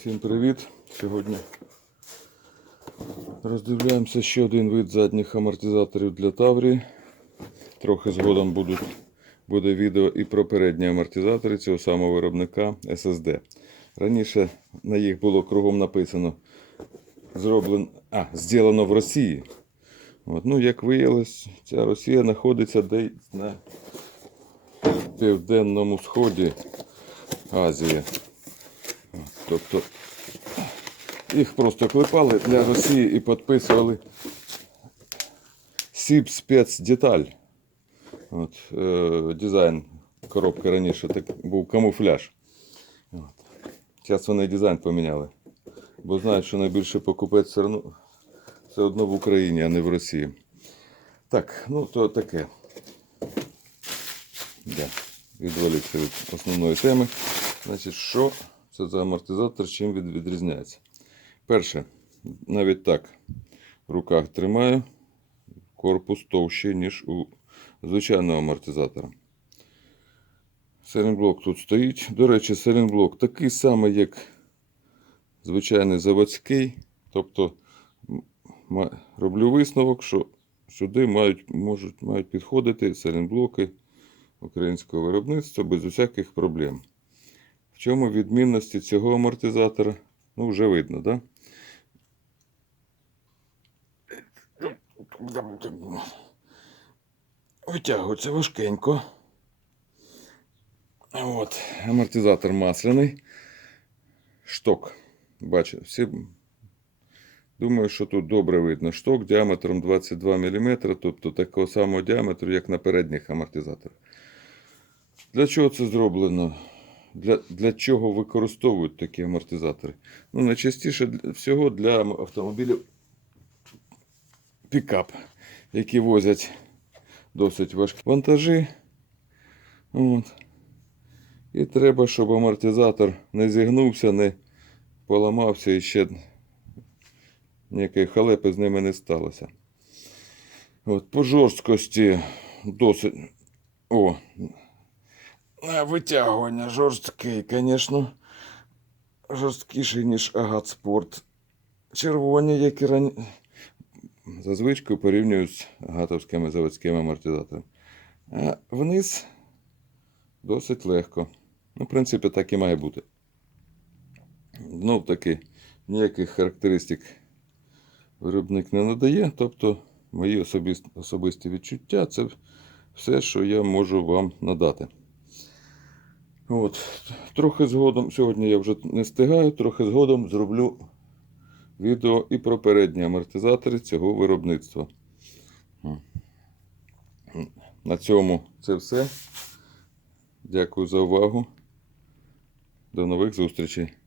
Всім привіт! Сьогодні роздивляємося ще один вид задніх амортизаторів для Таврії. Трохи згодом будуть, буде відео і про передні амортизатори цього самого виробника SSD. Раніше на їх було кругом написано зроблено, а, зроблено в Росії. От, ну, як виявилось, ця Росія знаходиться десь на південному сході Азії. Тобто їх просто клепали для Росії і підписували СІП спецдеталь. От, е, дизайн коробки раніше так, був камуфляж. Зараз вони дизайн поміняли. Бо знають, що найбільше покупець все одно, все одно в Україні, а не в Росії. Так, ну то таке. Да. Відволікся від основної теми. Значить, що це за амортизатор, чим він відрізняється? Перше, навіть так, в руках тримаю, корпус товщий, ніж у звичайного амортизатора. Селінблок тут стоїть. До речі, селінблок такий самий, як звичайний заводський. Тобто роблю висновок, що сюди мають, можуть, мають підходити селінблоки українського виробництва без усяких проблем. Чому відмінності цього амортизатора? Ну, вже видно, так? Да? Витягується важкенько. От, амортизатор масляний. Шток. Бачу, всі. Думаю, що тут добре видно. Шток діаметром 22 мм, тобто такого самого діаметру, як на передніх амортизаторах. Для чого це зроблено? Для, для чого використовують такі амортизатори? Ну, найчастіше всього для автомобілів пікап, які возять досить важкі вантажі. От. І треба, щоб амортизатор не зігнувся, не поламався і ще ніякої халепи з ними не сталося. От, по жорсткості досить. О, витягування жорсткий, звісно. Жорсткіший, ніж Агат Спорт. Червоні, як і рані... За порівнюють з агатовськими заводськими амортизаторами. А вниз досить легко. Ну, в принципі, так і має бути. Знов таки, ніяких характеристик виробник не надає. Тобто, мої особисті відчуття це все, що я можу вам надати. От, трохи згодом, сьогодні я вже не встигаю, трохи згодом зроблю відео і про передні амортизатори цього виробництва. На цьому це все. Дякую за увагу. До нових зустрічей.